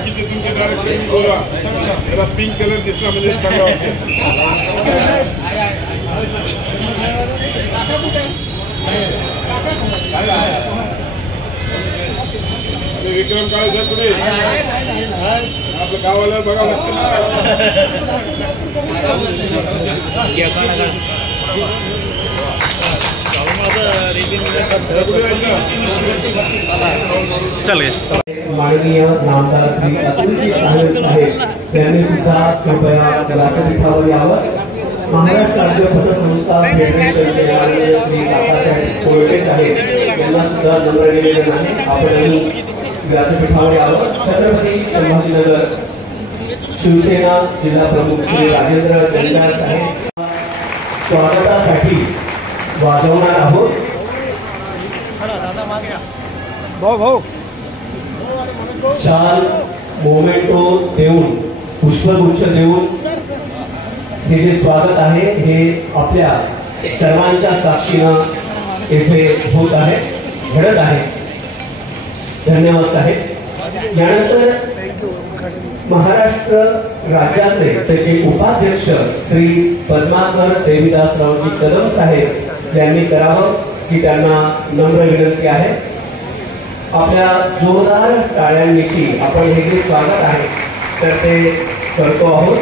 बाकीचे तुमचे डायरेक्ट त्याला पिंक कलर दिसला म्हणजे चांगला वाटतं. विक्रम काळे साहेब कुठे आपलं गावाला बघावं लागतं माननीय नामदार श्री अतुलजी साहेब यांनी सुद्धा कृपया व्यासपीठावर यावं. महाराष्ट्र राज्य पतसंस्था फेडरेशनचे माननीय श्री काकासाहेब कोळटे साहेब यांना सुद्धा नम्र निवेदन आहे, आपणही व्यासपीठावर यावं. छत्रपती संभाजीनगर शिवसेना जिल्हा प्रमुख श्री राजेंद्र जंजाळ साहेब स्वागतासाठी वाजवणार आहोत. शाल मोमेंटो देऊन पुष्पगुच्छ देऊन हे जे स्वागत आहे हे आपल्या सर्वांच्या साक्षीनं येथे होत आहे, घडत आहे. धन्यवाद साहेब. यानंतर महाराष्ट्र राज्याचे त्याचे उपाध्यक्ष श्री पद्माकर देवीदासरावजी कदम साहेब यांनी करावं की त्यांना नम्र विनंती आहे. आपल्या जोरदार टाळ्यांविषयी आपण हे जे स्वागत आहे तर ते करतो आहोत.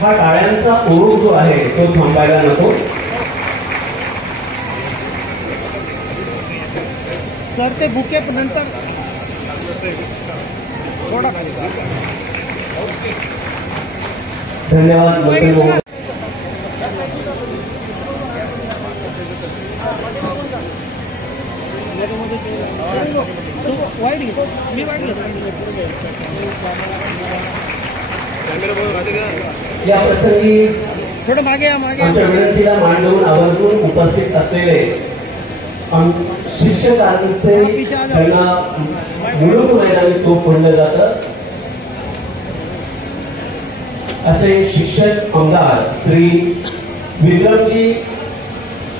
हा टाळ्यांचा ओढ जो आहे तो थांबायला नको. सर ते बुके नंतर धन्यवाद. या प्रसंगी थोडं मागे आमच्या विनंतीला मान देऊन आवर्जून उपस्थित असलेले शिक्षकांचे त्यांना मुलूक मैदानी तोफ म्हणलं जातं असे शिक्षक आमदार श्री विक्रमजी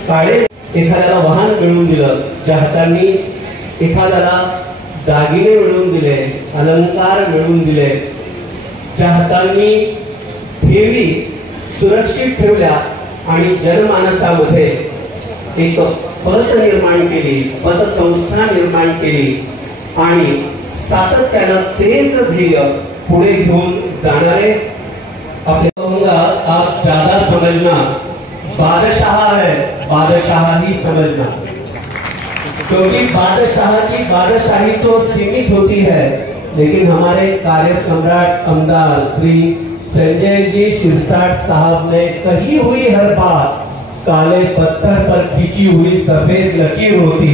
काळे एखाद्याला वाहन मिळवून दिलं, ज्या हातांनी एखाद्याला दागिने मिळवून दिले, अलंकार मिळवून दिले, ज्या हातांनी ठेवी सुरक्षित ठेवल्या आणि जनमानसामध्ये एक पत निर्माण केली, पतसंस्था निर्माण केली आणि सातत्यानं तेच ध्येय पुढे घेऊन जाणारे अपने कहूंगा आप ज्यादा समझना, बादशाह है बादशाह ही समझना, क्योंकि बादशाह की बादशाही तो सीमित होती है, लेकिन हमारे कार्य सम्राट आमदार श्री संजय जी शिरसाट साहब ने कही हुई हर बात काले पत्थर पर खींची हुई सफेद लकीर होती.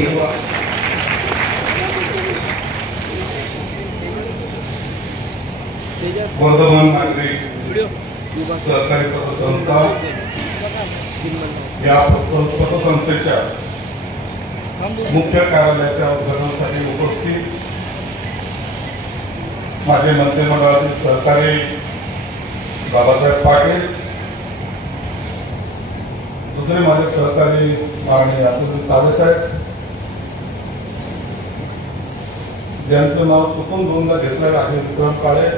वर्धमान नागरिक सहकारी पतसंस्था या पतसंस्थेच्या मुख्य कार्यालयाच्या उद्घाटनासाठी उपस्थित माझे मंत्रिमंडळातील सहकारी बाबासाहेब पाटील, दुसरे माझे सहकारी माननीय अतुल साहेब, ज्यांचं नाव चुकून दोनदा घेतलेलं आहे, विक्रम काळे,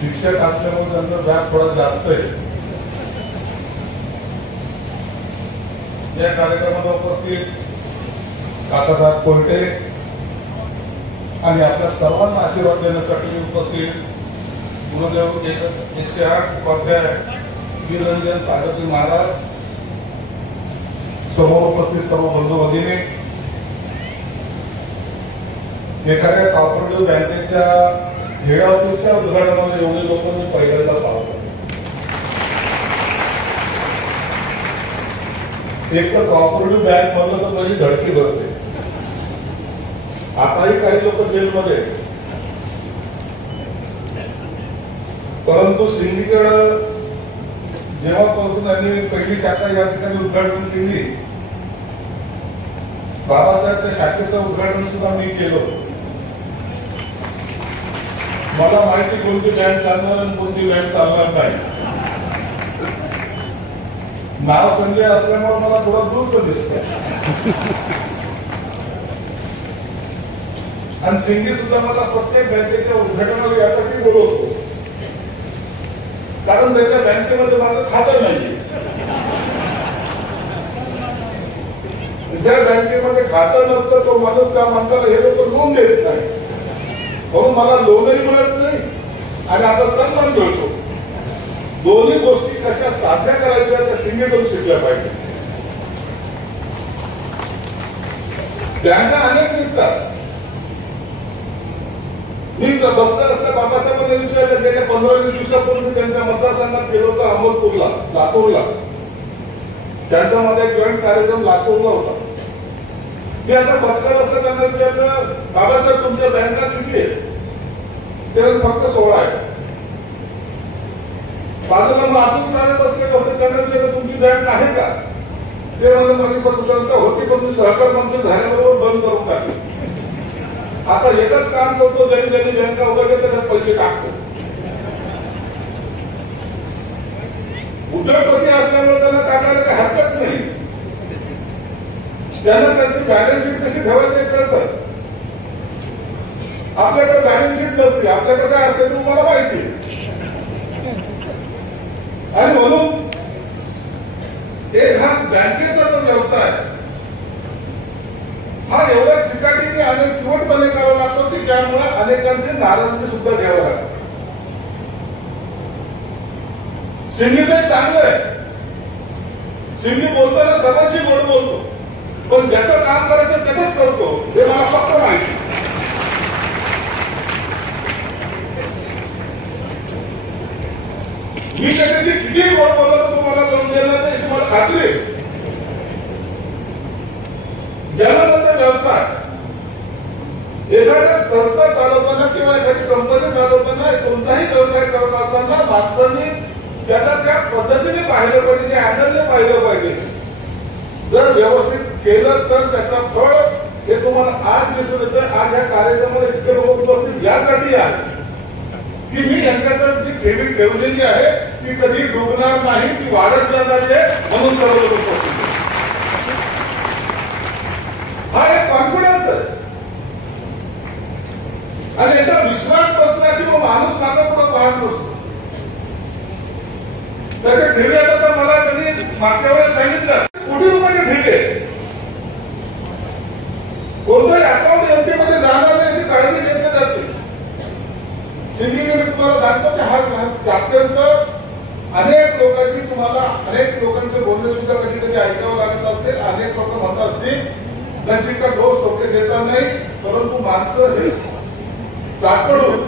शिक्षक असल्यामुळे त्यांचा व्याप थोडा जास्त आहे. या कार्यक्रमाला उपस्थित काकासाहेब कोलटे आणि आपल्या सर्वांना आशीर्वाद देण्यासाठी उपस्थित गुरुदेव 108 उपाध्याय वीररंजन सागरजी महाराज, समोर उपस्थित सर्व बंधू भगिनी, एखाद्या कॉपरेटिव्ह बँकेच्या हेड ऑफिसच्या उद्घाटनामध्ये एवढे लोक मी पहिल्यांदा पाहतो. एक तर कॉपरेटिव्ह बँक म्हणलं तर माझी धडकी भरते. आताही काही लोक जेलमध्ये, परंतु सिंडिकेट जेव्हापासून त्यांनी पहिली शाखा या ठिकाणी उद्घाटन केली, बाबासाहेब त्या शाखेचं उद्घाटन सुद्धा मी केलं. मला माहिती कोणती बँक चालणार आणि कोणती बँक चालणार नाही. नाव संजय असल्यामुळे मला थोडा दूरच दिसतंय. आणि सिंगी सुद्धा मला प्रत्येक बँकेच्या उद्घाटनाला यासाठी बोलवतो, कारण त्याच्या बँकेमध्ये माझं खातं नाही. ज्या बँकेमध्ये खातं नसतं तो माणूस त्या माणसाला हे लोक लोन देत नाही, म्हणून मला लोनही मिळत नाही आणि आता सन्मान मिळतो. दोन्ही गोष्टी कशा साध्य करायच्या त्या सिंगीकडून शिकल्या पाहिजे. बँका अनेक निघतात. मी बसता असता बाबासाहेबांना विचारलं, गेल्या 15-20 दिवसापूर्वी त्यांच्या मतदारसंघात गेलो होतो, अहमदपूरला, लातूरला. त्यांचा माझा एक जॉईंट कार्यक्रम लातूरला होता. मी आता बसता बसता त्यांना विचारलं, बाबासाहेब तुमच्या बँका किती आहेत? ते फक्त 16 आहेत. बाजूला मग अतुल साहेब बसले होते, त्यांना विचारलं तुमची बँक आहे का? ते म्हणजे माझी पतसंस्था होती, पण मी सहकार मंत्री झाल्याबरोबर बंद करून टाकली. आता एकच काम करतो, ज्यांनी ज्यांनी बँका उघडल्या त्याच्यात पैसे टाकतो. उद्योगपती असल्यामुळे त्यांना टाकायला काही हरकत नाही. त्यांना त्यांची बॅलन्स शीट कशी ठेवायची कळतं. आपल्याकडे बॅलन्स शीट नसते, आपल्याकडे काय असते ते तुम्हाला माहिती. आणि म्हणून एक हा बँकेचा जो व्यवसाय हा एवढ्या चिकाटीने अनेक चिवटपणे करावा लागतो की त्यामुळे अनेकांची नाराजगी सुद्धा घ्यावं लागतं. सिंगीचं चांगलं आहे, सिंगी बोलताना सर्वांशी गोड बोलतो, पण ज्याचं काम करायचं त्याच करतो हे मला फक्त माहिती. मी त्याच्याशी किती गोड बोलतो तुम्हाला जाऊन देणार नाही मला खात्री आहे. ज्याला म्हणतात व्यवसाय, एखाद्या संस्था चालवताना किंवा एखादी कंपनी चालवताना कोणताही व्यवसाय करत असताना माणसांनी त्याला त्या पद्धतीने पाहिलं पाहिजे, त्या अँगलने पाहिलं पाहिजे. जर व्यवस्थित केलं तर त्याचा फळ हे तुम्हाला आज दिसून येतं. आज या कार्यक्रमाला इतके लोक उपस्थित यासाठी आहे की मी यांच्याकडे जी ठेवी ठेवलेली आहे ती कधी डुबणार नाही, ती वाढत जाणार आहे, म्हणून सर्व लोक उपस्थित. हा एक कॉन्फिडन्स आहे आणि याचा विश्वास बसला की मग माणूस मागं पुढे पाहत नसतो. त्याच्या ठेवी आता तर मला त्यांनी मागच्या वेळेस सांगितलं कोटी रुपयाची ठेवी आहे. कोणतंही अकाउंट एमपी मध्ये जाणार नाही याची काळजी घेतली जाते. सिंधीने मी तुम्हाला सांगतो की हा अत्यंत अनेक लोकांशी तुम्हाला अनेक लोकांचे बोलणे सुद्धा कधी कधी ऐकावं लागत असते. अनेक लोक म्हणत असतील नजीकचा दोष लोक देतात नाही, परंतु माणसं हे चाकडून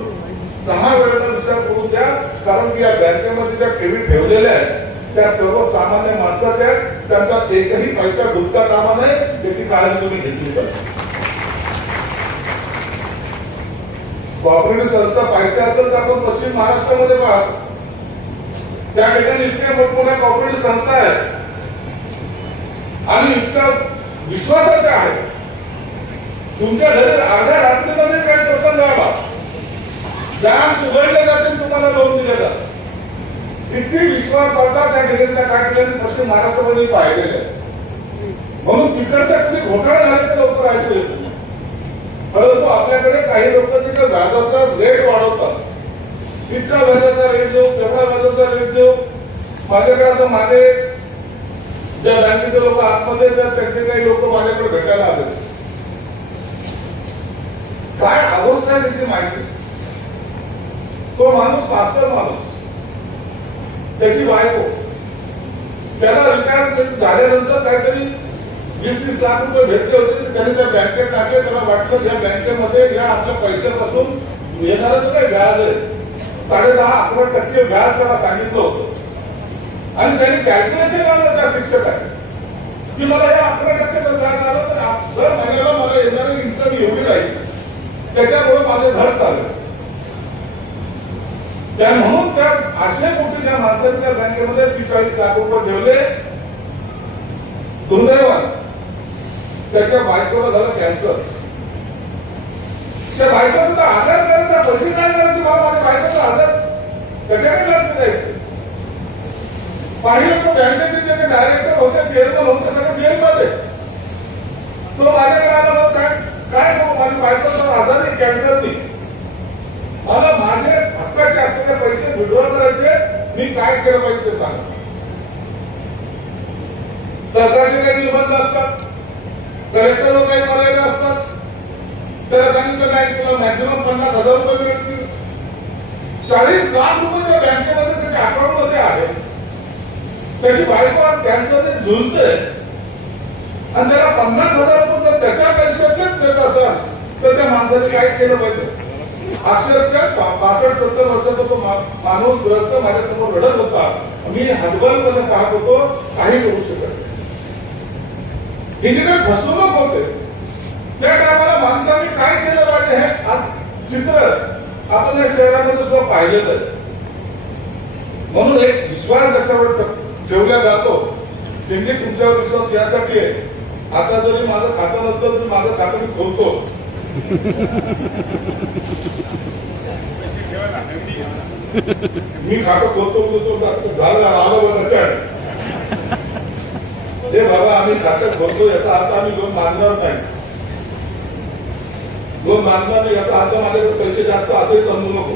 10 वेळेला विचार करू द्या, कारण की या बँकेमध्ये ज्या ठेवी ठेवलेल्या आहेत त्या सर्वसामान्य माणसाच्या आहेत. त्यांचा एकही पैसा डुबता कामा नये त्याची काळजी तुम्ही घेतली पाहिजे. कॉपरेटिव्ह संस्था पाहिजे असेल तर आपण पश्चिम महाराष्ट्रामध्ये पाहतो, त्या ठिकाणी इतक्या मोठमोठ्या कॉपरेटिव्ह संस्था आहेत आणि इतक्या विश्वासाच्या आहेत. तुमच्या घरी अर्ध्या रात्रीमध्ये काही प्रसंग आला, बँक उघडले जाते, तुम्हाला लोन दिले जाते. इतकी विश्वास होता त्या ठिकाणच्या काढलेल्या पश्चिम महाराष्ट्रामध्ये पाहिलेले. म्हणून तिकडच्या किती घोटाळे झाले ते लोक राहायचे. परंतु आपल्याकडे काही लोक तिथे व्याजाचा रेट वाढवतात. तितका व्याजाचा रेट देऊ, तेवढा व्याजाचा रेट देऊ. माझ्याकडे आता मागे ज्या बँकेचे लोक आतमध्ये त्यांचे काही लोक माझ्याकडे भेटायला आले. काय अवस्था आहे त्याची माहिती. तो माणूस मास्टर माणूस, त्याची बायको, त्याला रिटायरमेंट झाल्यानंतर काहीतरी 20-30 लाख रुपये भेटले होते. त्याने त्या बँकेत टाकले. त्याला वाटलं या बँकेमध्ये या आपल्या पैशापासून येणारच काय व्याज आहे, 10.5-11% व्याज त्याला सांगितलं होतं. आणि त्यांनी कॅल्क्युलेशन लावलं त्या शिक्षकाने की मला या 11% व्याज आलं तर दर महिन्याला मला येणारी इन्कम एवढी राहील, त्याच्यामुळे माझे घर चालेल. त्या म्हणून त्या अशा कोटी ज्या माणसांनी त्या बँकेमध्ये 43 लाख रुपये ठेवले. दुर्दैवाने त्याच्या बायकोला झालं कॅन्सर. त्या बायकोचा आजार करायचा, पैसे काय करायचे, मला माझ्या बायकोचा आजार त्याच्याकडे लक्ष द्यायचं. पाहिलं तो बँकेचे जे डायरेक्टर होते, चेअरमन होते, सगळे जेलमध्ये. तो माझ्याकडे आला, मग साहेब काय करू, माझी बायको आजारी कॅन्सरनी, मला माझे हक्काचे असलेले पैसे विड्रॉ करायचे, मी काय केलं पाहिजे ते सांगा. सरकारचे काही निर्बंध असतात, कलेक्टरवर काही मर्यादा असतात. त्याला सांगितलं नाही तुला मॅक्झिमम 50,000 रुपये मिळतील. 40 लाख रुपये त्या बँकेमध्ये त्याच्या अकाउंट मध्ये आहे. त्याची बायको कॅन्सरने झुंजते आणि त्याला 50,000 रुपये जर त्याच्या पैशातच देत असेल तर त्या माणसाने काय केलं पाहिजे. अक्षरशः 65-70 वर्षाचा तो माणूस ग्रस्त माझ्यासमोर रडत होता. मी हतबलपणे पाहत होतो, काही करू शकत नाही. ही जी काही फसवणूक होते त्या टायमाला माणसांनी काय केलं पाहिजे हे आज चित्र आपण या शहरामध्ये सुद्धा पाहिलेलं आहे. म्हणून एक विश्वास त्याच्यावर ठेवला जातो. शिंदे तुमच्यावर विश्वास यासाठी आहे, आता जरी माझं खातं नसतं तरी माझं खातं मी खोलतो. मी खातं खोलतो झालं आलं बघा. हे बाबा आम्ही खातं खोलतो याचा अर्थ आम्ही लोन मागणार नाही. लोन मागणार नाही याचा अर्थ माझ्याकडे पैसे जास्त असंही समजू नको.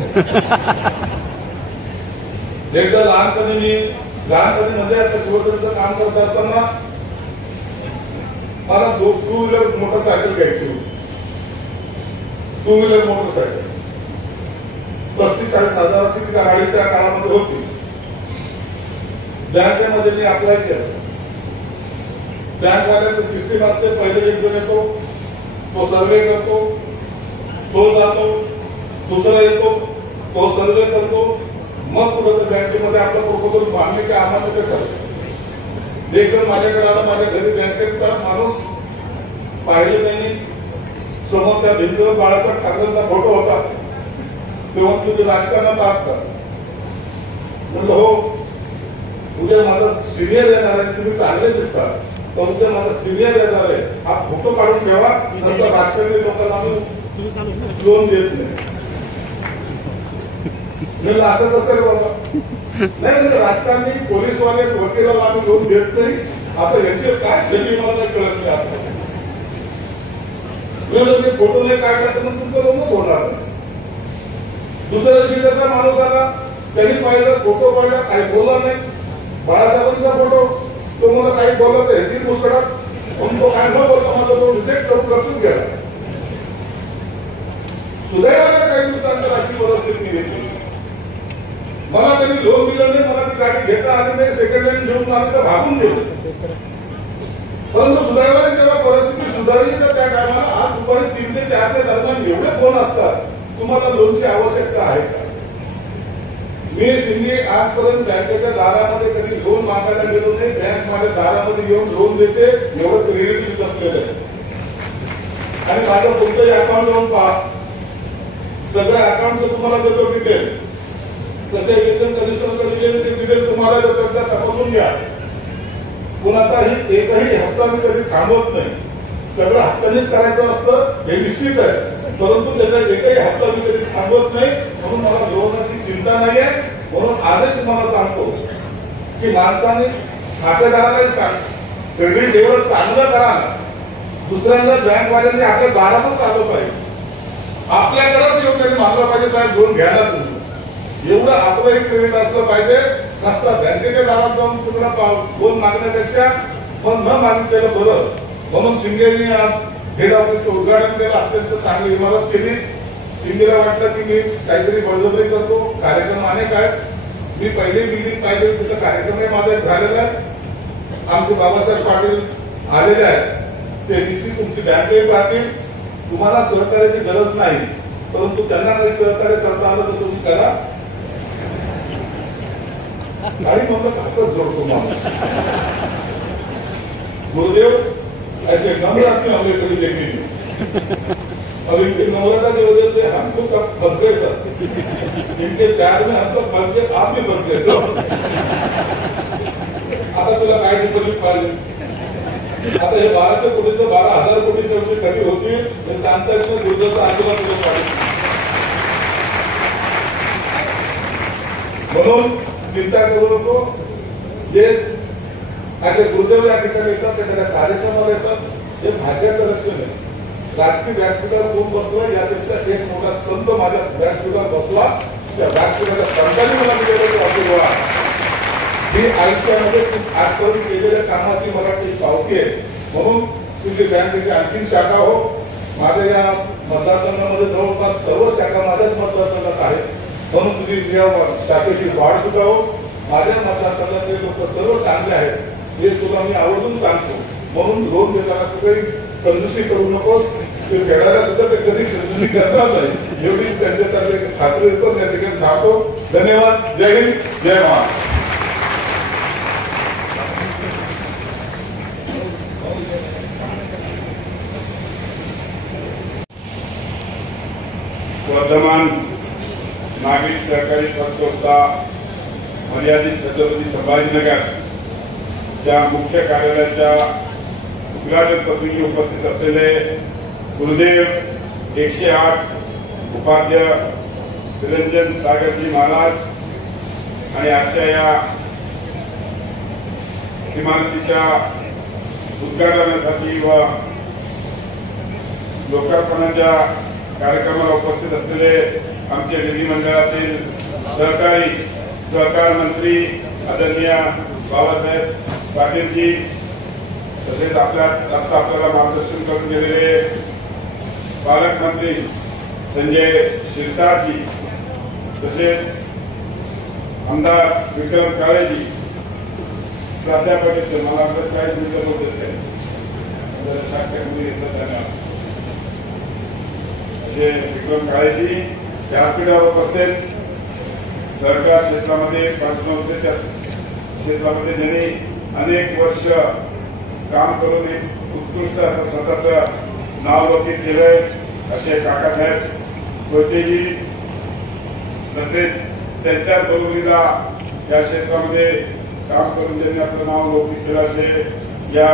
एकदा लहानपणी म्हणजे आता शिवसेनेचं काम करत असताना मला 2 व्हीलर मोटरसायकल घ्यायची होती. 2 व्हीलर मोटरसायकल 35-40 हजाराची ती गाडी त्या काळामध्ये होती. बँकेमध्ये मी अप्लाय केलं. बँकवाल्याचं सिस्टीम असते, पहिले एक जण येतो, तो सर्वे करतो, तो जातो, दुसरा येतो, तो सर्वे करतो, मग पुढे बँकेमध्ये आपला प्रोपोजल मान्य काय आम्हाला ते ठरतो. एक जण माझ्याकडे आला, माझ्या घरी बँकेचा माणूस पाहिले नाही. समोर त्या भिंतीवर बाळासाहेब ठाकरेंचा फोटो होता. तेव्हा तुम्ही राजकारणात आहात का? म्हणलं हो. उद्या माझा सिनियर येणार आहे, तुम्ही चांगले दिसता, पण उद्या माझा सिनियर येणार आहे, हा फोटो काढून ठेवा, नसता राजकारणी लोकांना आम्ही लोन देत नाही. म्हणजे असं कसं आहे बाबा? नाही म्हणजे राजकारणी, पोलीसवाले, वकिलाला आम्ही लोन देत नाही. आता याची काय शेती मला नाही कळत नाही. आता फोटो नाही काढला तर मग तुमचं लोनच होणार नाही. दुसऱ्या जिल्ह्याचा माणूस आला, त्यांनी पाहिलं, फोटो पाहिला, काही बोलला नाही. बाळासाहेबांचा फोटो, तो मला काही बोलत आहे ती मुस्कडात, म्हणून तो काय न बोलता माझा तो रिजेक्ट करून गपचूप गेला. सुदैवाने काही दिवसांतर अशी परिस्थिती घेतली. मला त्यांनी लोन दिलं नाही, मला ती गाडी घेता आली नाही, सेकंड हँड घेऊन मला तर भागून गेलो. परंतु सुदैवाने जेव्हा परिस्थिती सुधारली तर त्या टायमाला आज दुपारी 3 ते 4च्या दरम्यान एवढे फोन असतात, तुम्हाला लोनची आवश्यकता आहे का? मी शिंदे आजपर्यंत बँकेच्या दारामध्ये कधी लोन मागायला गेलो नाही. बँक माझ्या दारामध्ये येऊन लोन देते, एवढं क्रेडिट जपलेलं आहे. आणि माझं कोणतंही अकाउंट घेऊन पहा, सगळ्या अकाउंटचं तुम्हाला देतो डिटेल. तसे इलेक्शन कमिशनरकडे गेले ते डिटेल तुम्हाला देतात, तपासून घ्या. कुणाचाही एकही हप्ता मी कधी थांबवत नाही. सगळं हप्त्यानेच करायचं असतं हे निश्चित आहे, परंतु त्याचा एकही हप्ता मी कधी थांबवत नाही. म्हणून मला लोनाची चिंता नाही आहे. म्हणून आजही तुम्हाला सांगतो की माणसाने खातेदारालाही सांग, क्रेडिट एवढं चांगलं करा ना, दुसऱ्यांदा बँकवाल्यांनी आपल्या दारातच आलं पाहिजे, आपल्याकडेच येऊन त्यांनी मागलं पाहिजे, साहेब लोन घ्या ना तुम्ही. एवढं आपलंही क्रेडिट असलं पाहिजे. नसता बँकेच्या दारात जाऊन तुम्हाला लोन मागण्यापेक्षा पण न मागितलेलं बरं. म्हणून शिंदेनी आज हेड ऑफिसचं उद्घाटन केलं, अत्यंत चांगली इमारत केली. शिंदेला वाटलं की मी काहीतरी बळजबरी करतो, कार्यक्रम अनेक आहेत. मी पहिली बिल्डिंग पाहिजे तिथं कार्यक्रमही माझा झालेला आहे. आमचे बाबासाहेब पाटील आलेले आहेत, ते निश्चित तुमची बँकही पाहतील. तुम्हाला सहकार्याची गरज नाही, परंतु त्यांना काही सहकार्य करता आलं तर तुम्ही करा. काही म्हणलं हातच जोडतो माणूस. गुरुदेव ऐसे नम्र आदमी हमें कभी देखने नहीं. और इनकी नम्रता की वजह से हम तो सब फंस गए सर. इनके प्यार में हम सब फंस गए, आप भी फंस गए. तो आता तुला काय डिपॉझिट पाहिजे? आता हे 1200 कोटीचं 12,000 कोटी पैसे कधी होतील हे सांगता येत नाही. गुरुदेवचा आशीर्वाद तुला पाहिजे. म्हणून चिंता करू नको. जे असे दुर्दैव या ठिकाणी येतात, एखाद्या कार्यक्रमाला येतात, हे भाग्याचं लक्षण आहे. राजकीय व्यासपीठावर कोण बसलं यापेक्षा एक मोठा संत माझ्या व्यासपीठावर बसला, त्या व्यासपीठाच्या संतांनी मला दिलेलं आशीर्वाद ही आयुष्यामध्ये आजपर्यंत केलेल्या कामाची मला ती पावती आहे. म्हणून तुझी बँकेची आणखी शाखा हो. माझ्या या मतदारसंघामध्ये जवळपास सर्व शाखा माझ्याच मतदारसंघात आहेत. म्हणून तुझी शाखेची वाढ सुद्धा हो. माझ्या मतदारसंघातले लोक सर्व चांगले आहेत हे तुला मी आवर्जून सांगतो. म्हणून लोन देताना तू काही कंजूसी करू नकोस. ते फेडायला सुद्धा ते कधी कंजूसी करणार नाही एवढी त्यांच्यातर्फे खात्री देतो. त्या ठिकाणी थांबतो. धन्यवाद. जय हिंद, जय महाराष्ट्र. वर्धमान नागरिक सहकारी पतसंस्था मर्यादित छत्रपती संभाजीनगर च्या मुख्य कार्यालयाच्या उद्घाटन प्रसंगी उपस्थित असलेले गुरुदेव 108 उपाध्य निरंजन सागरजी महाराज आणि आजच्या या इमारतीच्या उद्घाटनासाठी व लोकार्पणाच्या कार्यक्रमाला उपस्थित असलेले आमचे विधिमंडळातील सहकार मंत्री आदरणीय बाबासाहेब पाटीलजी, तसेच आपल्याला मार्गदर्शन करून गेलेले पालकमंत्री संजय शिरसाटजी, तसेच आमदार विक्रम काळेजी, प्राध्यापक मला 40 मिनिटं बोलत होते. विक्रम काळेजी व्यासपीठावर उपस्थित सरकार क्षेत्रामध्ये पतसंस्थेच्या क्षेत्रामध्ये ज्यांनी अनेक वर्ष काम करून एक उत्कृष्ट असं स्वतःचं नाव लौकिक केलंय असे काकासाहेब कोतेजी, तसेच त्यांच्या बरोबरीला या क्षेत्रामध्ये काम करून ज्यांनी आपलं नाव लौकिक केलं असे या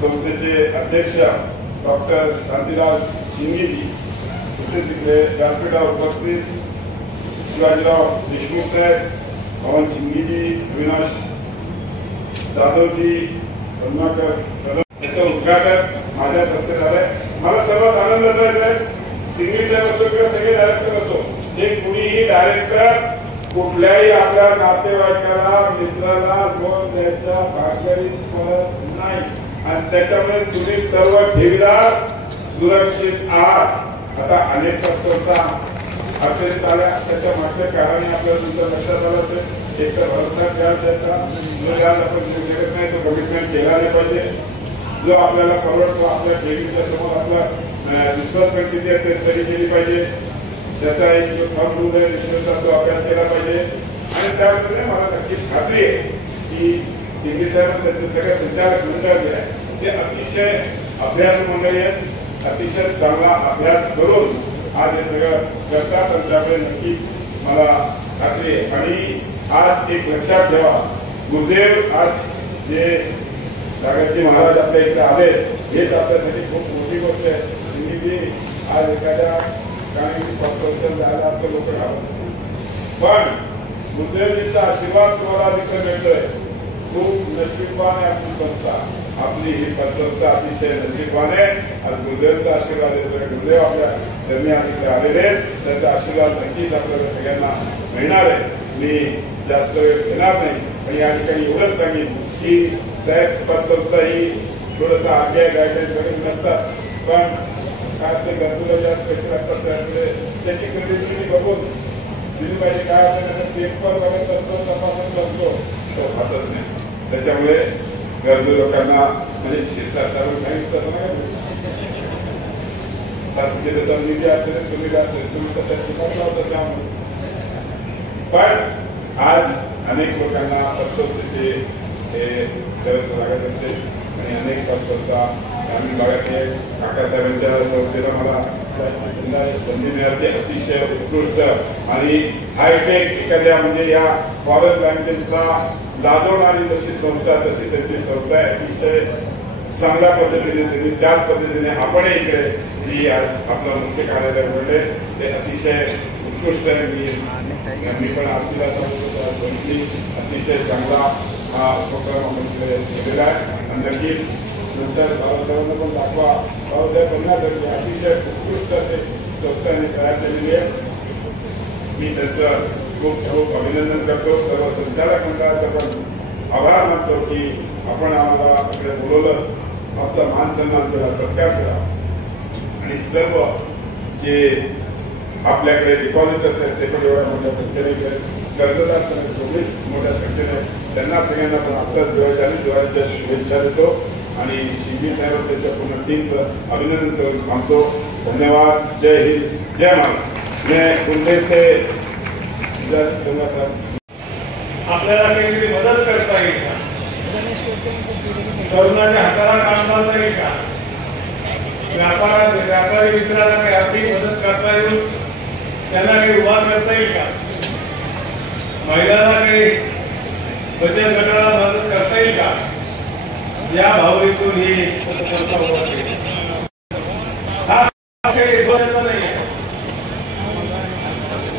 संस्थेचे अध्यक्ष डॉक्टर शांतीलाल शिंगेजी, तसेच इकडे व्यासपीठावर उपस्थित शिवाजीराव देशमुख साहेब, पवन शिंगेजी, अविनाश जाधवजी, करुणाकर कदम याचं उद्घाटन माझ्याच हस्ते झालंय. मला सर्वात आनंद असा आहे सिंगली साहेब असो किंवा सगळे डायरेक्टर असो, हे कुणीही डायरेक्टर कुठल्याही आपल्या नातेवाईकाला मित्राला लोन द्यायच्या भागीदारीत पडत नाही आणि त्याच्यामुळे तुम्ही सर्व ठेवीदार सुरक्षित आहात. आता अनेक पतसंस्था अडचणीत आल्या, त्याच्या मागच्या कारणे आपल्याला तुमच्या लक्षात आलं असेल. एक तर भरवसा व्याज द्यायचा, जो व्याज आपण देऊ शकत नाही तो कमिटमेंट केला नाही पाहिजे. जो आपल्याला परवडतो आपल्या ठेवीच्या समोर आपला डिस्बर्समेंट किती आहे ते स्टडी केली पाहिजे. त्याचा एक जो फॉर्म रूल आहे निश्चितचा तो अभ्यास केला पाहिजे. आणि त्यामध्ये मला नक्कीच खात्री आहे की शिंदे साहेब त्याचे सगळे संचालक मंडळ जे आहे ते अतिशय अभ्यास मंडळी आहेत. अतिशय चांगला अभ्यास करून आज हे सगळं करतात आणि त्यामुळे नक्कीच मला खात्री आहे. आणि आज एक लक्षात ठेवा, गुरुदेव आज जे सागरजी महाराज आपल्या इथे आले हेच आपल्यासाठी खूप मोठी गोष्ट आहे. जी आज एखाद्या ठिकाणी पतसंस्थेत जायला असं लोक घालत, पण गुरुदेवजींचा आशीर्वाद तुम्हाला तिथं मिळतोय. खूप नशीबवान आहे आपली संस्था, आपली ही पतसंस्था अतिशय नशीबवान आहे. आज गुरुदेवचा आशीर्वाद येतोय. गुरुदेव आपल्या जन्मी तिथे आलेले त्यांचा आशीर्वाद नक्कीच आपल्याला सगळ्यांना मिळणार आहे. मी जास्त वेळ घेणार नाही, पण या ठिकाणी एवढंच सांगेन की साहेब पतसंस्था ही थोडंसं आरबीआय गाईडलाईन्स वगैरे नसतात, पण खास ते गरजूला जास्त पैसे लागतात त्यामुळे त्याची क्रेडिबिलिटी बघून दिली पाहिजे. काय आपल्याला पेपर वगैरे असतो तपासून करतो तो खातच नाही. त्याच्यामुळे गरजू लोकांना म्हणजे शिरसाट सारून सांगितलं तसं नाही का निधी असेल तुम्ही तर त्यामुळे. पण आज अनेक लोकांना पतसंस्थेचे गरज लागत असते आणि अनेक पतसंस्था ग्रामीण भागातले काकासाहेबांच्या संस्थेला मला संधी मिळाली. अतिशय उत्कृष्ट आणि हायटेक एखाद्या म्हणजे या फॉरेन लँग्वेजला लाजवणारी जशी संस्था तशी त्यांची संस्था आहे. अतिशय चांगल्या पद्धतीने त्यांनी त्याच पद्धतीने आपण इकडे जी आज आपलं मुख्य कार्यालय उघडले ते अतिशय उत्कृष्ट मी पण आरतीला अतिशय चांगला हा उपक्रम केलेला आहे आणि नक्कीच नंतर बाबासाहेबांना पण दाखवा बाबासाहेब बनण्यासाठी अतिशय उत्कृष्ट असे संस्थांनी तयार केलेली आहे. मी त्यांचं खूप खूप अभिनंदन करतो. सर्व संचालक मंडळाचा पण आभार मानतो की आपण आम्हाला इकडे बोलवलं, आमचा मान सन्मान केला, सत्कार केला आणि सर्व जे आपल्याकडे डिपॉझिटर्स आहेत ते पण एवढ्या मोठ्या संख्येने कर्जदार सगळीच मोठ्या संख्येने त्यांना सगळ्यांना पण आपल्या दिवाळीच्या शुभेच्छा देतो आणि शिंदे साहेब त्यांच्या पूर्ण टीमचं अभिनंदन करून थांबतो. धन्यवाद. जय हिंद, जय महाराष्ट्र. मैं कुंडे से आपल्याला काही मदत करता येईल का? तरुणाच्या हाताला काम लावता येईल का? व्यापारी मित्राला काही आर्थिक मदत करता येईल, त्यांना काही उभा करता येईल का? महिलांना काही बचत गटाला मदत करता येईल का? या भावनेतून ही संस्था उभा केली. हा काही 1 वर्षाचा नाही आहे,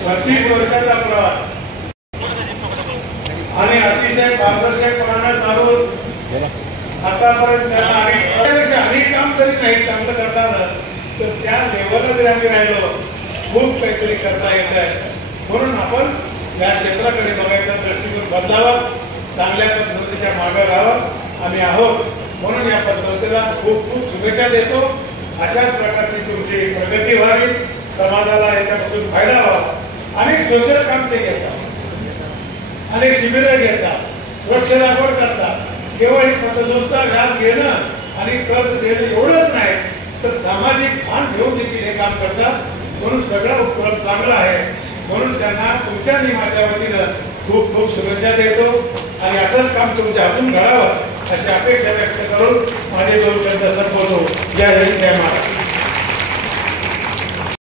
32 वर्षाचा प्रवास आणि अतिशय पारदर्शकपणाने चालून आतापर्यंत त्यांना अनेक काम जरी नाही चांगलं करता आलं तर त्या लेवलला जरी आम्ही राहिलो खूप काहीतरी करता येत आहे. म्हणून आपण या क्षेत्राकडे बघायचा दृष्टिकोन बदलावा, चांगल्या पतसंस्थेच्या मागे राहावं आम्ही आहोत. म्हणून या पतसंस्थेला खूप खूप शुभेच्छा देतो. अशाच प्रकारची तुमची प्रगती व्हावी, समाजाला याच्यापासून फायदा व्हावा. अनेक सोशल काम ते घेतात, अनेक शिबिरं घेतात, वृक्ष लागवड करतात. केवळ पतसंस्था व्याज घेणं आणि कर्ज देणं एवढंच नाही तर सामाजिक भान ठेवून देखील हे काम करतात. म्हणून सगळं उपक्रम चांगला आहे. म्हणून त्यांना तुमच्या माझ्या वतीनं खूप खूप शुभेच्छा देतो आणि असंच काम तुमच्या हातून घडावं अशी अपेक्षा व्यक्त करून माझे 2 शब्द संपवतो. जय हिंद, जय महाराष्ट्र.